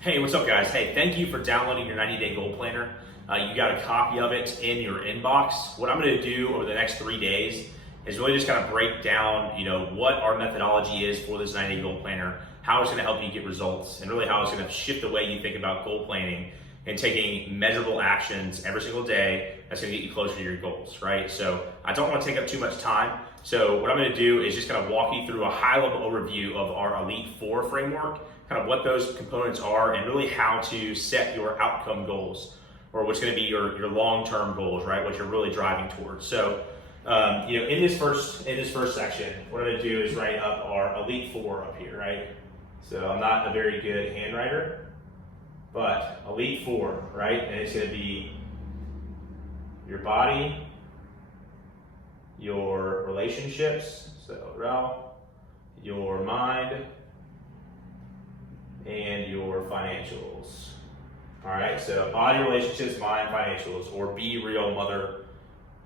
Hey, what's up guys? Hey, thank you for downloading your 90-day goal planner. You got a copy of it in your inbox. What I'm gonna do over the next 3 days is really just kind of break down, what our methodology is for this 90-day goal planner, how it's gonna help you get results, and really how it's gonna shift the way you think about goal planning and taking measurable actions every single day that's gonna get you closer to your goals, right? So I don't wanna take up too much time. So what I'm gonna do is just kind of walk you through a high-level overview of our Elite 4 framework, kind of what those components are, and really how to set your outcome goals, or what's gonna be your long-term goals, right? What you're really driving towards. So, in this first section, what I'm gonna do is write up our Elite 4 up here, right? So I'm not a very good handwriter, but Elite 4, right? And it's gonna be your body, your relationships, so your mind, and your financials. All right, so body, relationships, mind, financials, or be real, mother,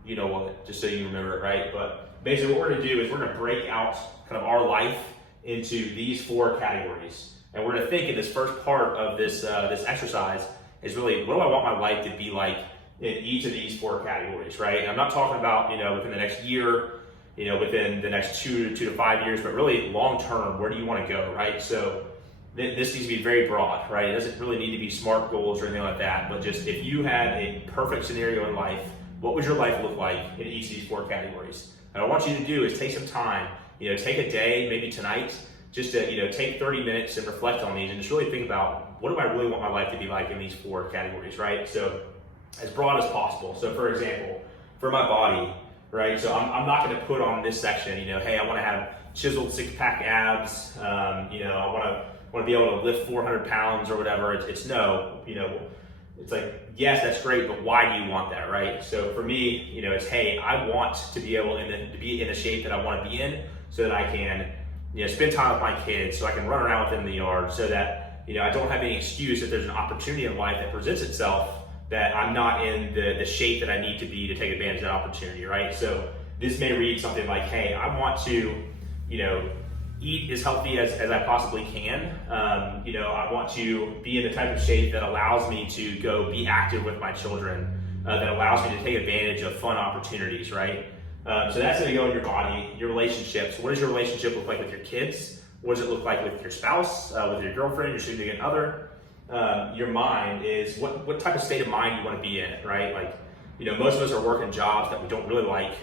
you know what, just so you remember it, right? But basically what we're gonna do is we're gonna break out kind of our life into these 4 categories. And we're gonna think in this first part of this exercise is really, what do I want my life to be like in each of these 4 categories, right? And I'm not talking about, within the next year, within the next 2 to 5 years, but really long-term, where do you wanna go, right? So this needs to be very broad, right? It doesn't really need to be SMART goals or anything like that, but just if you had a perfect scenario in life, what would your life look like in each of these 4 categories? And what I want you to do is take some time, take a day, maybe tonight, just to take 30 minutes and reflect on these and just really think about, what do I really want my life to be like in these 4 categories, right? So as broad as possible. So for example, for my body, right? So I'm not gonna put on this section, hey, I wanna have chiseled 6-pack abs, I wanna be able to lift 400 pounds or whatever. It's no, it's like, yes, that's great, but why do you want that, right? So for me, it's, hey, I want to be able to be in the shape that I wanna be in so that I can, spend time with my kids, so I can run around with them in the yard, so that, I don't have any excuse if there's an opportunity in life that presents itself that I'm not in the shape that I need to be to take advantage of that opportunity, right? So this may read something like, hey, I want to, eat as healthy as I possibly can. I want to be in the type of shape that allows me to go be active with my children, that allows me to take advantage of fun opportunities, right? So that's gonna go in your body, your relationships. What does your relationship look like with your kids? What does it look like with your spouse, with your girlfriend, your significant other? Your mind is what type of state of mind you want to be in, right? Like, most of us are working jobs that we don't really like,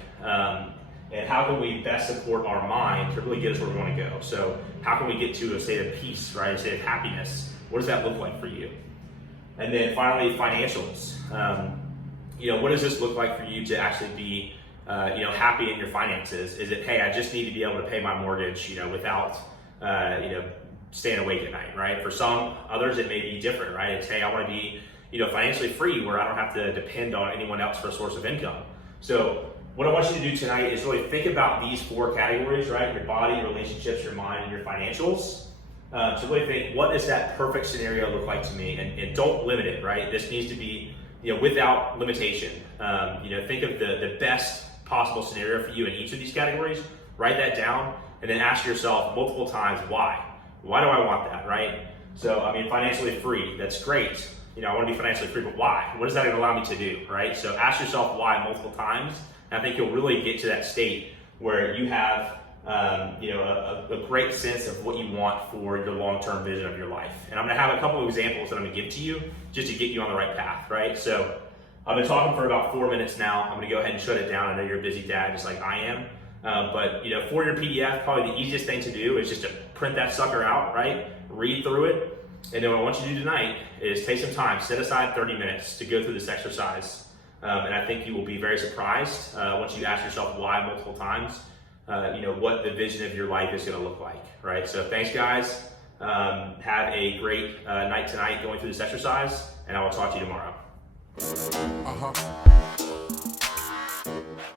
and how can we best support our mind to really get us where we want to go? So how can we get to a state of peace, right? A state of happiness? What does that look like for you? And then finally, financials. What does this look like for you to actually be, happy in your finances? Is it, hey, I just need to be able to pay my mortgage, without, staying awake at night, right? For some others, it may be different, right? It's, hey, I want to be, financially free where I don't have to depend on anyone else for a source of income. So what I want you to do tonight is really think about these 4 categories, right? Your body, your relationships, your mind, and your financials. So really think, what does that perfect scenario look like to me? And don't limit it, right? This needs to be, without limitation. Think of the best possible scenario for you in each of these categories. Write that down, and then ask yourself multiple times, why? Why do I want that, right? So, financially free, that's great. I want to be financially free, but why? What is that going to allow me to do, right? So ask yourself why multiple times, and I think you'll really get to that state where you have, a great sense of what you want for your long-term vision of your life. And I'm going to have a couple of examples that I'm going to give to you just to get you on the right path, right? So I've been talking for about 4 minutes now. I'm going to go ahead and shut it down. I know you're a busy dad, just like I am. But for your PDF, probably the easiest thing to do is just to print that sucker out, right? Read through it. And then what I want you to do tonight is take some time, set aside 30 minutes to go through this exercise. And I think you will be very surprised once you ask yourself why multiple times, what the vision of your life is gonna look like, right? So thanks guys. Have a great night tonight going through this exercise, and I will talk to you tomorrow.